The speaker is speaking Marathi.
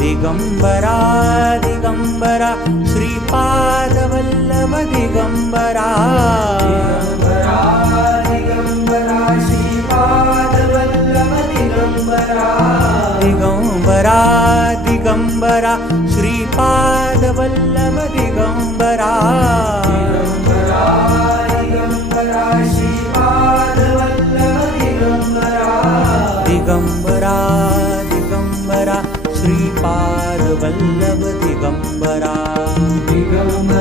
दिगंबरा दिगंबरा श्रीपादवल्लभ दिगंबरा दिगंबरा श्रीपादवल्लभ दिगंबरा दिगंबरा दिगंबरा श्रीपादवल्लभ दिगंबरा दिगंबरा श्रीपादवल्लभ दिगंबरा दिगंबरा दिगंबरा श्रीपादवल्लभ दिगंबरा दिगंबरा